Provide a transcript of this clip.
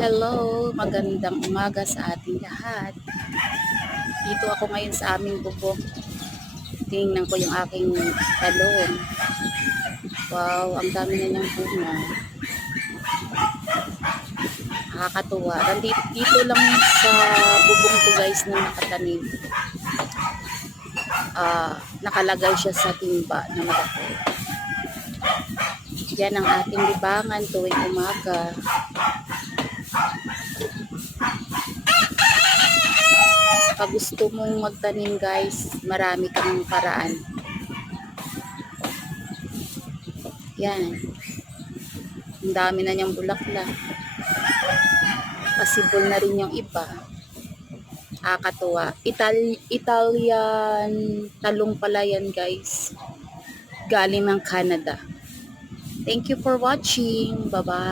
Hello, magandang umaga sa ating lahat. Dito ako ngayon sa aming bubong. Tingnan ko yung aking talong. Wow, ang dami na niyang bunga. Nakakatuwa. Dito lang sa bubong ko guys na nakatanim. Nakalagay siya sa timba na malaki. Yan ang ating libangan tuwing umaga. Pag gusto mong magtanim guys, marami kang paraan. Yan. Ang dami na niyang bulaklak. Possible na rin yung iba. Nakakatuwa. Italian talong pala yan guys. Galing ng Canada. Thank you for watching. Bye-bye.